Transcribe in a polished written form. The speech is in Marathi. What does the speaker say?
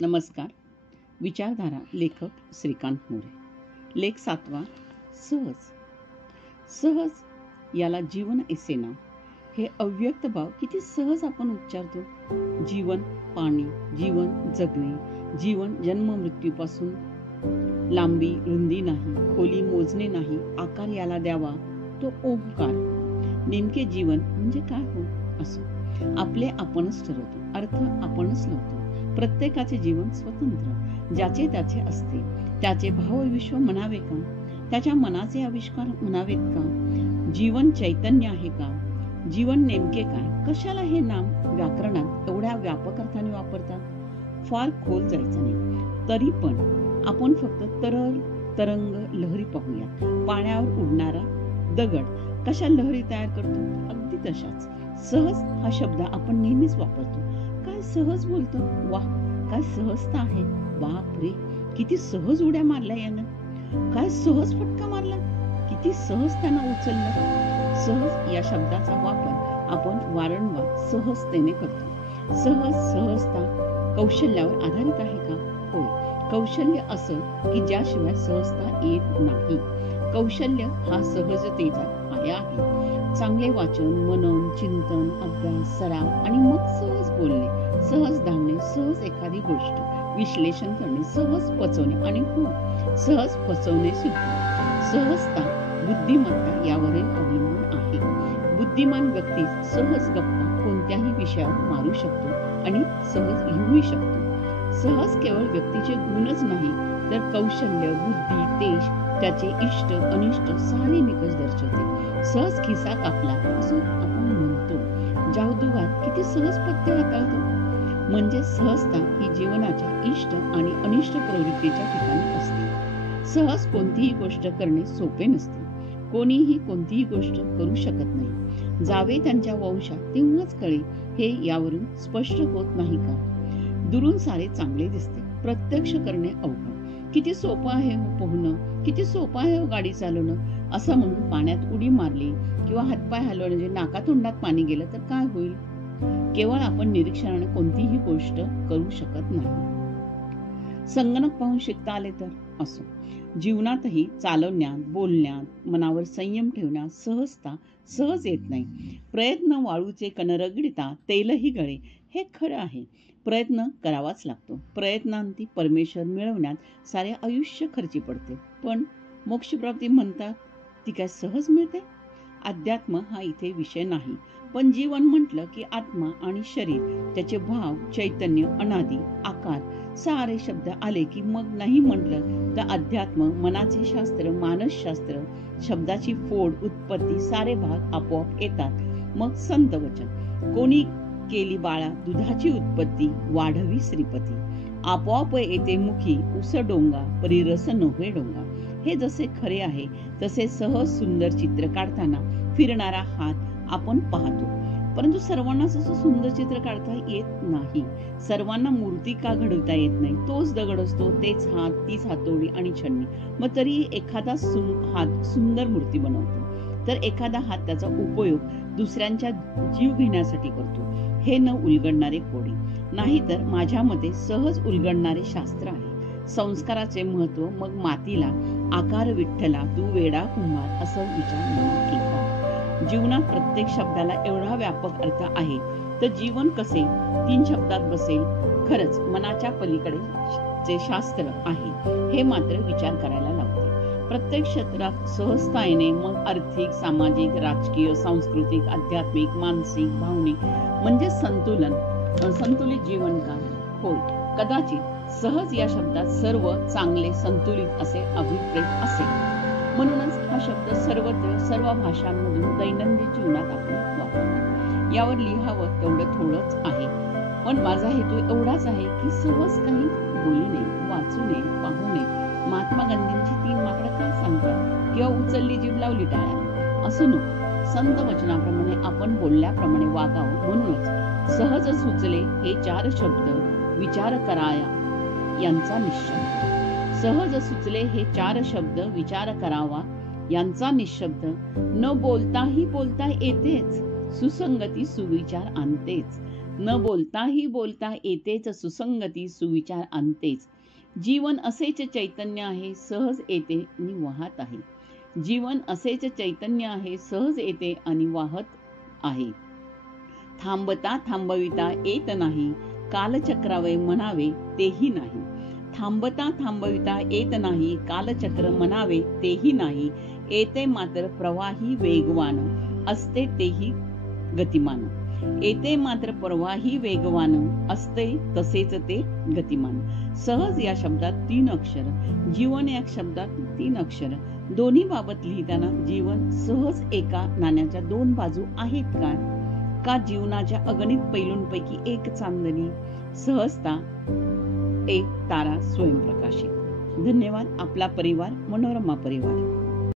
नमस्कार. विचारधारा लेखक श्रीकांत मोरे. लेख 7वा. सहज. सहज याला जीवन एसेना. हे अव्यक्त भाव किती सहज आपण उच्चारतो. जीवन पाणी, जीवन जगणे, जीवन जन्म मृत्यूपासून लांबी रुंदी नाही, खोली मोजणे नाही, आकार याला द्यावा तो ओंकार. नेमके जीवन म्हणजे काय हो असो. आपले आपणच ठरवतो, अर्थ आपणच लावतो. प्रत्येकाचे जीवन स्वतंत्र, ज्याचे त्याचे असते. त्याचे भावविश्व म्हणावे का, त्याच्या मनाचे आविष्कार म्हणावेत का? जीवन चैतन्य आहे का? जीवन नेमके काय? कशाला हे नाम व्याकरणात एवढ्या व्यापक अर्थाने वापरतात? फार खोल जायचं नाही. तरी पण आपण फक्त तरल तरंग लहरी पाहूया. पाण्यावर उडणारा दगड कशा लहरी तयार करतो, अगदी तशाच. सहज हा शब्द आपण नेहमीच वापरतो. काय सहज बोलतो, वाह काय सहजता आहे, बाप रे किती सहज उड्या मारल्या यानं, काय सहज फटका मारला, किती सहज त्यांना उचललं. सहज या शब्दाचा वापर आपण वारंवार सहजतेने करतो. सहज सहजता कौशल्यावर आधारित आहे का? होय, कौशल्य असं की ज्याशिवाय सहजता येत नाही. कौशल्य हा सहजतेचा पाया आहे. चांगले वाचन, मनन, चिंतन, अभ्यास, सराव आणि मग सहज बोलणे, सहज धावणे, सहज एखादी गोष्ट विश्लेषण करणे, सहज पचवणे आणि हो सहज फसवणे सुद्धा. सहजता बुद्धिमत्ता यावरील अवलंबून आहे. बुद्धिमान व्यक्ती सहज गप्पा कोणत्याही विषयावर मारू शकतो आणि सहज लिहूही शकतो. सहज केवळ व्यक्तीचे गुणच नाही तर कौशल्य, बुद्धी, तेज, त्याचे इष्ट अनिष्ट सारे निकष दर्शवते. सहज खिसा कापला असं आपण म्हणतो. जादूगार किती सहज पत्ते हाताळतो. म्हणजे सहजता ही जीवनाच्या इष्ट आणि अनिष्ट प्रवृत्तीच्या ठिकाणी असते. सहज कोणतीही गोष्ट करणे सोपे नसते. कोणीही कोणतीही गोष्ट करू शकत नाही. जावे त्यांच्या वंशात तेव्हाच कळे हे यावरून स्पष्ट होत नाही का? दुरून सारे चांगले दिसते, प्रत्यक्ष करणे अवघड. किती सोपं आहे हो पोहणं, किती सोपं आहे हो गाडी चालवणं असं म्हणून पाण्यात उडी मारली किंवा हातपाय हलवणे म्हणजे नाकातोंडात पाणी गेलं तर काय होईल? केवळ आपण निरीक्षणाने कोणतीही गोष्ट करू शकत नाही. संगणक पाहून शिकता आले तर असो. जीवनातही चालवण्यात, बोलण्यात, मनावर संयम ठेवण्यात सहजता सहज येत नाही. प्रयत्न वाळूचे कण रगडिता तेलही गळे हे खरं आहे. प्रयत्न करावाच लागतो. प्रयत्नांती परमेश्वर मिळवण्यात सारे आयुष्य खर्ची पडते. पण मोक्षप्राप्ती म्हणतात ती काय सहज मिळते? अध्यात्म हा इथे विषय नाही. पण जीवन म्हटलं की आत्मा आणि शरीर, त्याचे भाव, चैतन्य, अनादी, आकार सारे शब्द आले की मग नाही म्हटलं तर अध्यात्म, मनाचे शास्त्र, मानसशास्त्र, शब्दाची फोड, उत्पत्ती सारे भाग आपोआप येतात. मग संत वचन, कोणी केली बाळा दुधाची उत्पत्ती, वाढवी श्रीपती. आपोआप येते मुखी उस डोंगा, परी रस नव्हे डोंगा. हे जसे खरे आहे तसे सहज सुंदर चित्र काढताना फिरणारा हात आपण पाहतो. परंतु सर्वांनाच असं सुंदर चित्र काढता येत नाही. सर्वांना मूर्ती का घडवता येत नाही? तोच दगड असतो, तेच हात, तीच हातोडी आणि छन्नी. मग तरी एखादा हात सुंदर मूर्ती बनवतो तर एखादा हात त्याचा उपयोग दुसऱ्यांच्या जीव घेण्यासाठी करतो. हे न उलगडणारे कोडे. नाहीतर माझ्या मते सहज उलगडणारे शास्त्र आहे. संस्काराचे महत्व. मग मातीला आकार विठ्ठला तू वेडा कुंभार असं विचार मनात केला. जीवनात प्रत्येक शब्दाला एवढा व्यापक अर्थ आहे तर जीवन कसे 3 शब्दात बसेल? खरंच मनाच्या पलीकडे जे शास्त्र आहे हे मात्र विचार करायला लावते. प्रत्येक क्षेत्रात सहजता येणे, मग आर्थिक, सामाजिक, राजकीय, सांस्कृतिक, आध्यात्मिक, मानसिक, भावनिक म्हणजे संतुलित जीवन का? होय, कदाचित सहज या शब्दात सर्व चांगले संतुलित असे अभिप्रेत असेल. म्हणूनच हा शब्द सर्वत्र सर्व भाषांमधून दैनंदिन जीवनात आपण वापरतो. यावर लिहावं तेवढं थोडंच आहे. पण माझा हेतू एवढाच आहे की सहज काही बोलू नये, वाचू नये, पाहू नये. महात्मा गांधींची 3 माकडं काय सांगतात? किंवा उचलली जीभ लावली टाळ्या असं नको. संत वचनाप्रमाणे आपण बोलल्याप्रमाणे वागावं. म्हणूनच सहज सुचले हे 4 शब्द विचार कराया यांचा निशब्द. सहज सुचले हे 4 शब्द विचार करावा यांचा निशब्द. न बोलताही बोलता येतेच, सुसंगती सुविचार आणतेच. न बोलताही बोलता येतेच सुसंगती सुविचार आणतेच. जीवन असेच चैतन्य आहे, सहज येते आणि वाहत आहे. जीवन असेच चैतन्य आहे, सहज येते आणि वाहत आहे. थांबता थांबविता येत नाही, कालचक्रावे म्हणावे तेही नाही. थांबता थांबविता येत नाही, कालचक्र म्हणावे तेही नाही. येते मात्र प्रवाही वेगवान, असते तेही गतिमान. येते मात्र प्रवाही वेगवान, असते तसेच ते गतिमान. सहज या शब्दात 3 अक्षर, जीवन या शब्दात 3 अक्षर. दोन्ही बाबत लिहिताना जीवन सहज एका नाण्याच्या 2 बाजू आहेत का जीवनाच्या अगणित पैलूंपैकी एक चांदणी, सहजता एक तारा स्वयंप्रकाशित. धन्यवाद. आपला परिवार, मनोरमा परिवार.